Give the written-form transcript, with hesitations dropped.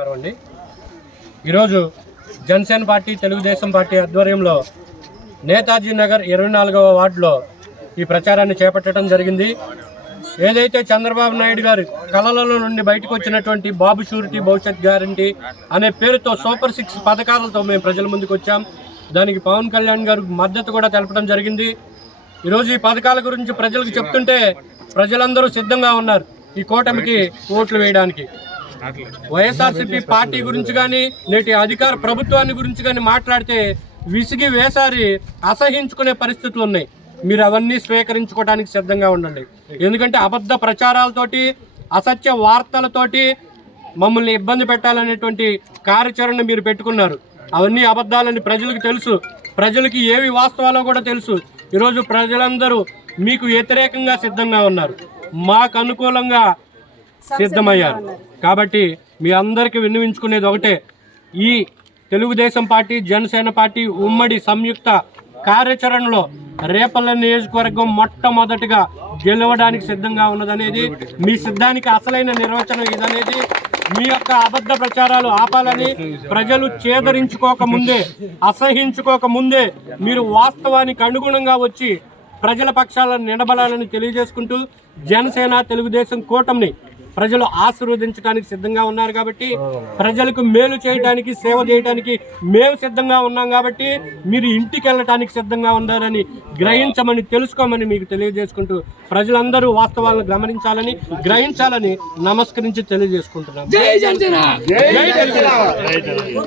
అండి ఈరోజు Janasena party Telugu Desam party ఆధ్వర్యంలో నేతాజీ నగర్ 24వ వార్డులో ఈ ప్రచారాన్ని చేపట్టడం జరిగింది. ఏదైతే చంద్రబాబు నాయుడు గారు కళలలో నుండి బయటకు వచ్చినటువంటి బాబు షూరిటీ భవిష్యత్ గ్యారంటీ అనే పేరుతో సూపర్ 6 పథకాలతో మేము ప్రజల ముందుకు వచ్చాం. దానికి పవన్ కళ్యాణ్ గారు మద్దతు కూడా తెలపడం జరిగింది. ఈరోజు ఈ పథకాల గురించి ప్రజలకు చెప్తుంటే ప్రజలందరూ సిద్ధంగా ఉన్నారు ఈ కూటమికి ఓట్లు వేయడానికి. వైఎస్ఆర్సీపీ పార్టీ గురించి కానీ నేటి అధికార ప్రభుత్వాన్ని గురించి కానీ మాట్లాడితే విసిగి వేసారి అసహించుకునే పరిస్థితులు ఉన్నాయి. మీరు అవన్నీ స్వీకరించుకోవడానికి సిద్ధంగా ఉండండి. ఎందుకంటే అబద్ధ ప్రచారాలతోటి అసత్య వార్తలతోటి మమ్మల్ని ఇబ్బంది పెట్టాలనేటువంటి కార్యాచరణ మీరు పెట్టుకున్నారు. అవన్నీ అబద్ధాలని ప్రజలకు తెలుసు. ప్రజలకి ఏవి వాస్తవాలో కూడా తెలుసు. ఈరోజు ప్రజలందరూ మీకు వ్యతిరేకంగా సిద్ధంగా ఉన్నారు, మాకు అనుకూలంగా సిద్ధమయ్యారు. కాబట్టి మీ అందరికీ విన్నవించుకునేది ఒకటే, ఈ తెలుగుదేశం పార్టీ జనసేన పార్టీ ఉమ్మడి సంయుక్త కార్యాచరణలో రేపల్ల నియోజకవర్గం మొట్టమొదటిగా గెలవడానికి సిద్ధంగా ఉన్నదనేది, మీ సిద్ధానికి అసలైన నిర్వచనం ఇదనేది, మీ యొక్క అబద్ధ ప్రచారాలు ఆపాలని ప్రజలు చేదరించుకోకముందే అసహించుకోకముందే మీరు వాస్తవానికి అనుగుణంగా వచ్చి ప్రజల పక్షాలను నిలబడాలని తెలియజేసుకుంటూ జనసేన తెలుగుదేశం కూటమిని ప్రజలు ఆశీర్వదించడానికి సిద్ధంగా ఉన్నారు. కాబట్టి ప్రజలకు మేలు చేయడానికి సేవ చేయడానికి మేము సిద్ధంగా ఉన్నాం. కాబట్టి మీరు ఇంటికి వెళ్ళటానికి సిద్ధంగా ఉన్నారని గ్రహించమని తెలుసుకోమని మీకు తెలియజేసుకుంటూ ప్రజలందరూ వాస్తవాలను గమనించాలని గ్రహించాలని నమస్కరించి తెలియజేసుకుంటున్నాం.